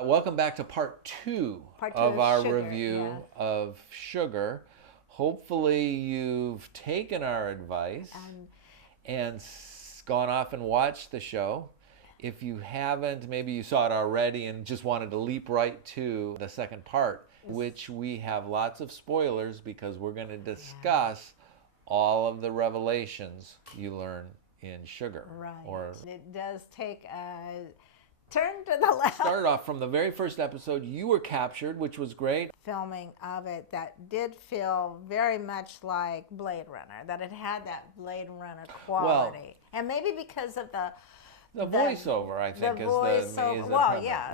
Welcome back to part two of our review of Sugar. Hopefully you've taken our advice and gone off and watched the show. If you haven't, maybe you saw it already and just wanted to leap right to the second part, which we have lots of spoilers because we're going to discuss all of the revelations you learn in Sugar. Right. It does take a turn to the left. Started off from the very first episode. You were captured, which was great. Filming of it that did feel very much like Blade Runner, that it had that Blade Runner quality. And maybe because of the voiceover, I think, is the premise,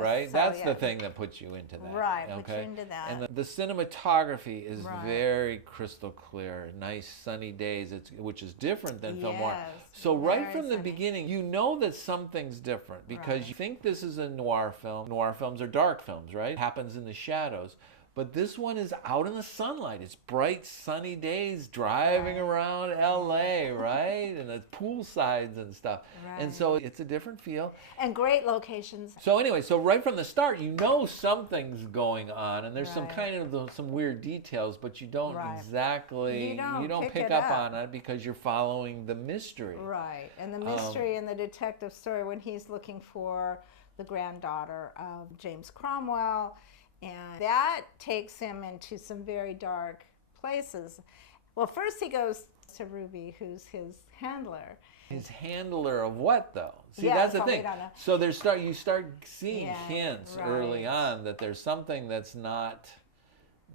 right? So, that's the thing that puts you into that. Right, puts you into that. And the cinematography is very crystal clear. Nice sunny days, which is different than film noir. So right from the beginning, you know that something's different because you think this is a noir film. Noir films are dark films, right? It happens in the shadows. But this one is out in the sunlight. It's bright, sunny days, driving around LA, right? And the poolsides and stuff. And so it's a different feel. And great locations. So anyway, so right from the start, you know something's going on. And there's some kind of some weird details, but you don't exactly, you don't pick up on it because you're following the mystery. Right. And the mystery in the detective story when he's looking for the granddaughter of James Cromwell. And that takes him into some very dark places. Well, first he goes to Ruby, who's his handler. His handler of what, though? See, that's the thing. So you start seeing hints early on that there's something that's not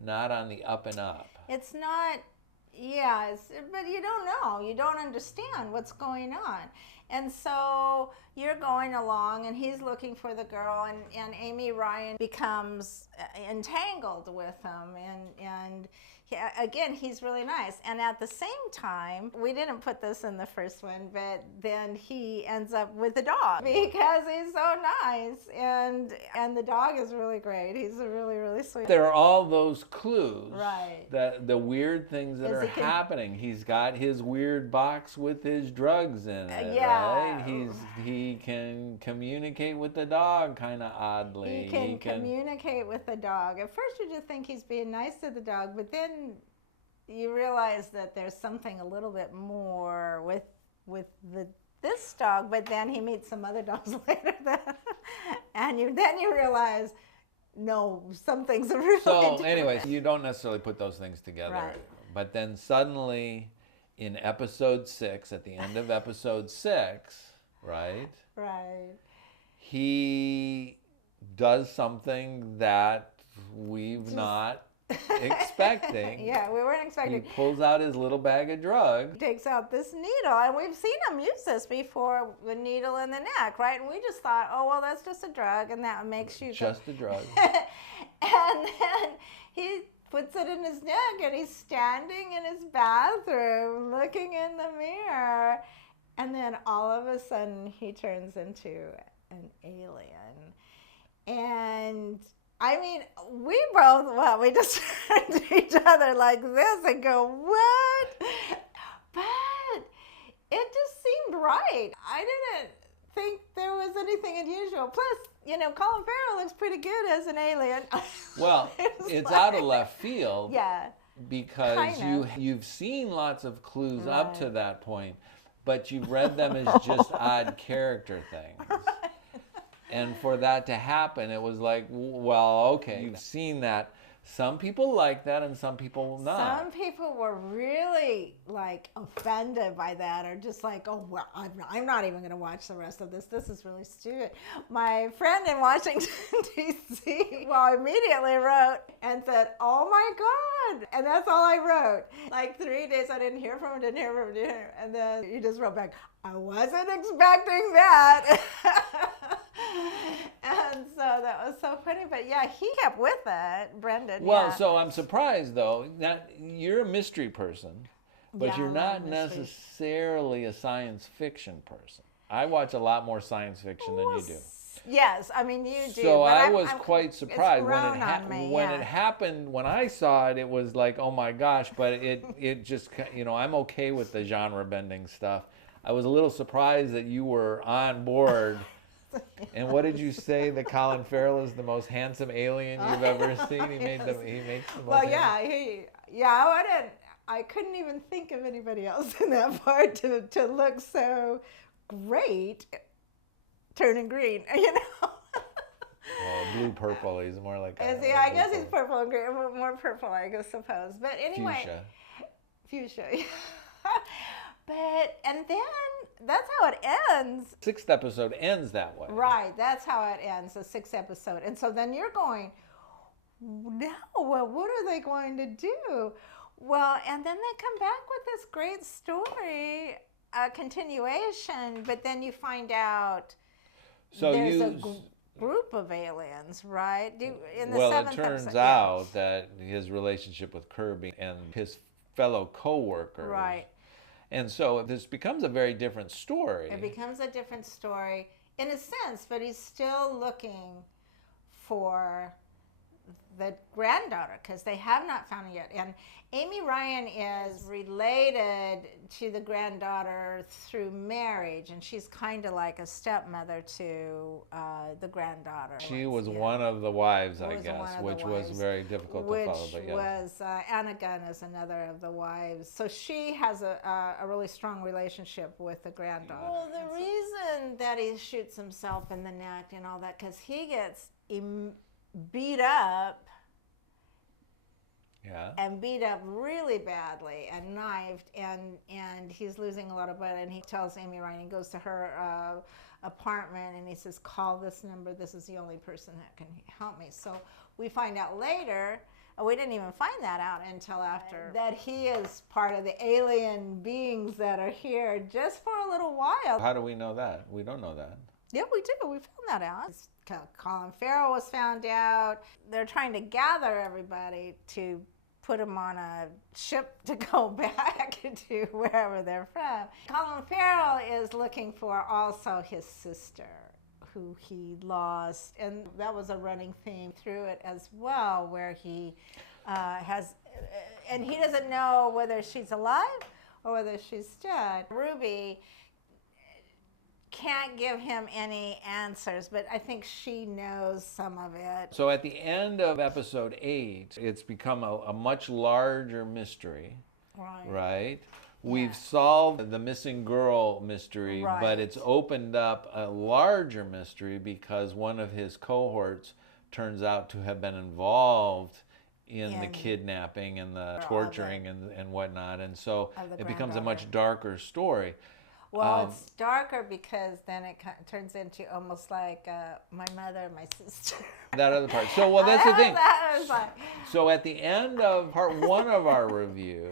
on the up and up. It's not, but you don't know. You don't understand what's going on. And so you're going along, and he's looking for the girl, and Amy Ryan becomes entangled with him, and again, he's really nice. And at the same time, we didn't put this in the first one, but then he ends up with a dog because he's so nice, and the dog is really great. He's a really, really sweet. There are all those clues, that the weird things that are happening. He's got his weird box with his drugs in it, right? He can communicate with the dog kind of oddly. He can communicate with the dog. At first, you just think he's being nice to the dog, but then you realize that there's something a little bit more with this dog. But then he meets some other dogs later, and then you realize, no, something's really. So, anyways, you don't necessarily put those things together, but then suddenly, in episode 6, at the end of episode 6, right, he does something that we've not expecting. We weren't expecting. He pulls out his little bag of drugs. He takes out this needle, and we've seen him use this before, the needle in the neck, right? And we just thought, oh, well, that's just a drug, and that makes you... Just a drug. And then he puts it in his neck, and he's standing in his bathroom looking in the mirror, and then all of a sudden he turns into an alien. And I mean, we just turned to each other like this and go, what? But it just seemed right. I didn't think there was anything unusual. Plus, Colin Farrell looks pretty good as an alien. Well, it's out of left field. Because you've seen lots of clues up to that point, but you've read them as just odd character things. And for that to happen, it was like, well, okay, you've seen that. Some people like that and some people not. Some people were really offended by that, or just like, oh, well, I'm not even going to watch the rest of this. This is really stupid. My friend in Washington, D.C., immediately wrote and said, oh my God. And that's all I wrote. 3 days I didn't hear from him, and then he just wrote back, I wasn't expecting that. And so that was so funny, but he kept with it, Brendan. Well, so I'm surprised though that you're a mystery person, but you're not necessarily a science fiction person. I watch a lot more science fiction than you do. Yes, I mean you do. So I was quite surprised when it happened. When I saw it, it was like, oh my gosh! But it just I'm okay with the genre bending stuff. I was a little surprised that you were on board And what did you say that Colin Farrell is the most handsome alien you've ever seen? He makes the most I couldn't even think of anybody else in that part to look so great, turning green, you know. Well, blue purple. He's more like. I guess he's purple and green, more purple, I suppose. But anyway, fuchsia. And then that's how it ends. 6th episode ends that way. Right, that's how it ends, the 6th episode. And so then you're going, now what are they going to do? Well, and then they come back with this great story, a continuation, but then you find out there's a group of aliens, right? It turns out that his relationship with Kirby and his fellow co-workers. Right. And so this becomes a very different story. It becomes a different story in a sense, but he's still looking for the granddaughter because they have not found it yet. And Amy Ryan is related to the granddaughter through marriage, and she's kind of like a stepmother to the granddaughter. She was one of the wives, I guess, which was very difficult to follow. Which was Anna Gunn is another of the wives. So she has a really strong relationship with the granddaughter. Well, the reason that he shoots himself in the neck and all that, because he gets beat up. Yeah. And beat up really badly and knifed, and he's losing a lot of blood. And he tells Amy Ryan, he goes to her apartment and he says, call this number. This is the only person that can help me. So we find out later, we didn't even find that out until after, that he is part of the alien beings that are here just for a little while. How do we know that? We don't know that. Yeah, we do. We found that out. Colin Farrell was found out. They're trying to gather everybody to put him on a ship to go back to wherever they're from. Colin Farrell is looking for also his sister, who he lost. And that was a running theme through it as well, where he and he doesn't know whether she's alive or whether she's dead. Ruby can't give him any answers, but I think she knows some of it. So at the end of episode 8, it's become a much larger mystery, right? We've solved the missing girl mystery, but it's opened up a larger mystery because one of his cohorts turns out to have been involved in the kidnapping and the torturing and whatnot, and so it becomes a much darker story. Well, it's darker because then it turns into almost like my mother, my sister. That other part. So, well, that's the thing. So at the end of part 1 of our review,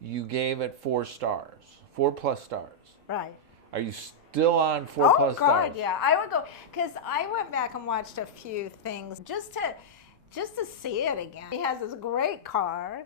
you gave it 4 stars, 4+ stars. Right. Are you still on 4+ stars? Oh, God, yeah. I would go, because I went back and watched a few things just to see it again. He has this great car.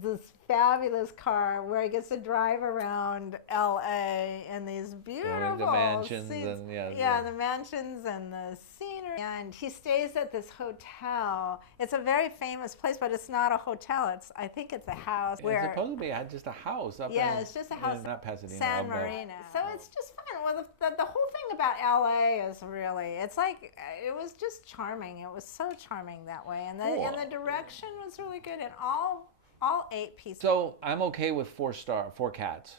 This fabulous car where he gets to drive around LA in these beautiful the mansions and the mansions and the scenery. And he stays at this hotel. It's a very famous place, but it's not a hotel. I think it's a house. It's supposed to be just a house up it's just a house. Not Pasadena. San Marino. So it's just fun. Well, the whole thing about LA is really, it's like, it was just charming. It was so charming that way. And the direction was really good, and all 8 pieces. So I'm okay with 4 cats.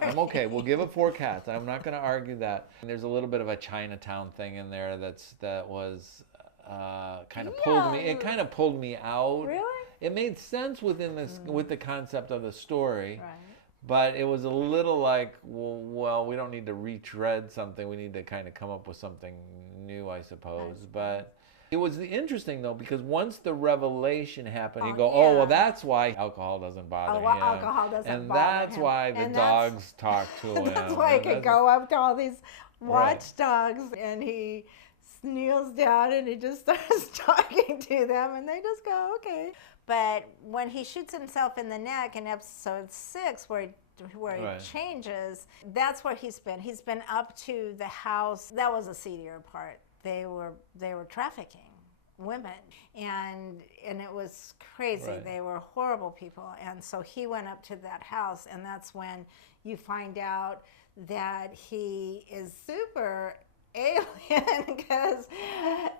I'm okay. We'll give it 4 cats. I'm not going to argue that. And there's a little bit of a Chinatown thing in there that was kind of pulled me. It kind of pulled me out. Really? It made sense with the concept of the story. Right. But it was a little like, well, we don't need to retread something. We need to kind of come up with something new, I suppose. But it was interesting, though, because once the revelation happened, you go, well, that's why alcohol doesn't bother him. Alcohol doesn't bother him. And that's why the dogs talk to him. That's why he could go up to all these watchdogs, and he kneels down and he just starts talking to them, and they just go, okay. But when he shoots himself in the neck in episode 6, where he changes, that's where he's been. He's been up to the house. That was a seedier part. They were trafficking women, and it was crazy. They were horrible people, and so he went up to that house, and that's when you find out that he is super alien because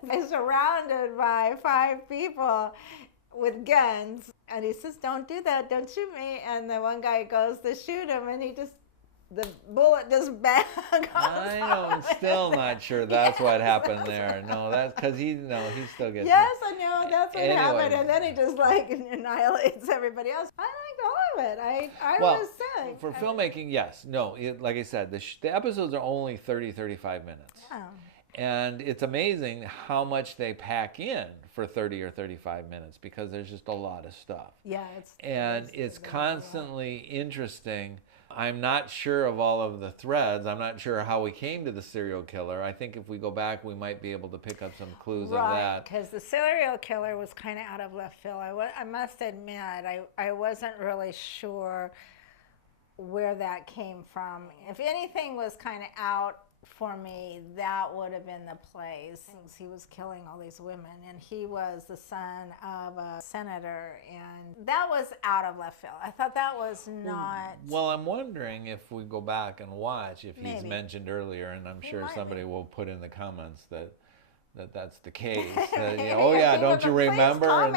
they're surrounded by 5 people with guns. And he says, don't do that, don't shoot me. And the one guy goes to shoot him, and the bullet just bang goes I'm still not sure that's what happened there. No, that's because he still gets. Yes, I know that's what happened, and then he just like annihilates everybody else. I liked all of it. I was sick. For filmmaking, yes. No, like I said, the episodes are only 30, 35 minutes. Oh. And it's amazing how much they pack in for 30 or 35 minutes because there's just a lot of stuff. Yeah, it's constantly interesting. I'm not sure of all of the threads. I'm not sure how we came to the serial killer. I think if we go back, we might be able to pick up some clues of that. Right, because the serial killer was kind of out of left field. I must admit, I wasn't really sure where that came from. If anything was kind of out for me, that would have been the place. He was killing all these women, and he was the son of a senator, and that was out of left field. I thought that was not... Well, I'm wondering if we go back and watch, if he's mentioned earlier, and I'm sure somebody will put in the comments that's the case. That, oh yeah, don't you remember?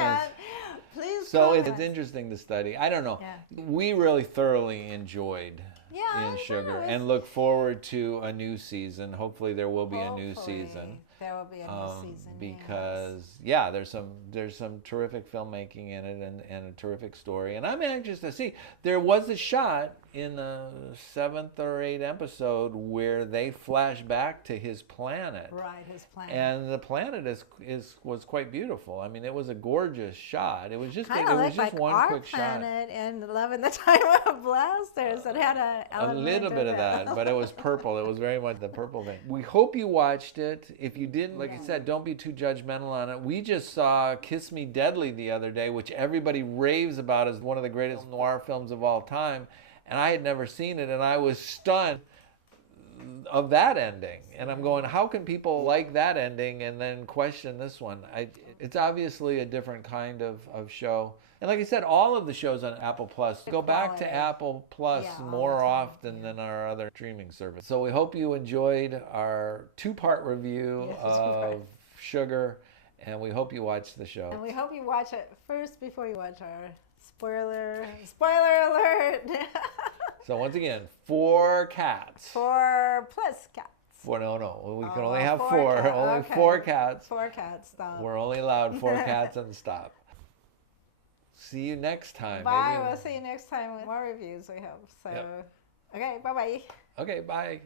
Please so it's interesting to study. I don't know. Yeah. We really thoroughly enjoyed in Sugar and look forward to a new season. Hopefully there will be a new season. There will be a new season. Because there's some terrific filmmaking in it and a terrific story. And I'm anxious to see. There was a shot in the 7th or 8th episode where they flash back to his planet. Right, his planet. And the planet was quite beautiful. I mean, it was a gorgeous shot. It was just one quick shot. Planet in Love in the Time of Blasters that had a little bit of that, but it was purple. It was very much the purple thing. We hope you watched it. If you didn't, like I said, don't be too judgmental on it. We just saw Kiss Me Deadly the other day, which everybody raves about as one of the greatest noir films of all time. And I had never seen it, and I was stunned of that ending. And I'm going, how can people like that ending and then question this one? It's obviously a different kind of show. And like I said, all of the shows on Apple Plus, go back to Apple Plus more often than our other streaming service. So we hope you enjoyed our 2-part review of Sugar, and we hope you watch the show. And we hope you watch it first before you watch our spoiler alert. So once again, 4 cats. 4 plus cats. We can only have 4. Only 4 cats. 4 cats, stop. We're only allowed 4 cats and stop. See you next time. Bye. Maybe. We'll see you next time with more reviews, we hope. So, okay, bye-bye. Okay, bye.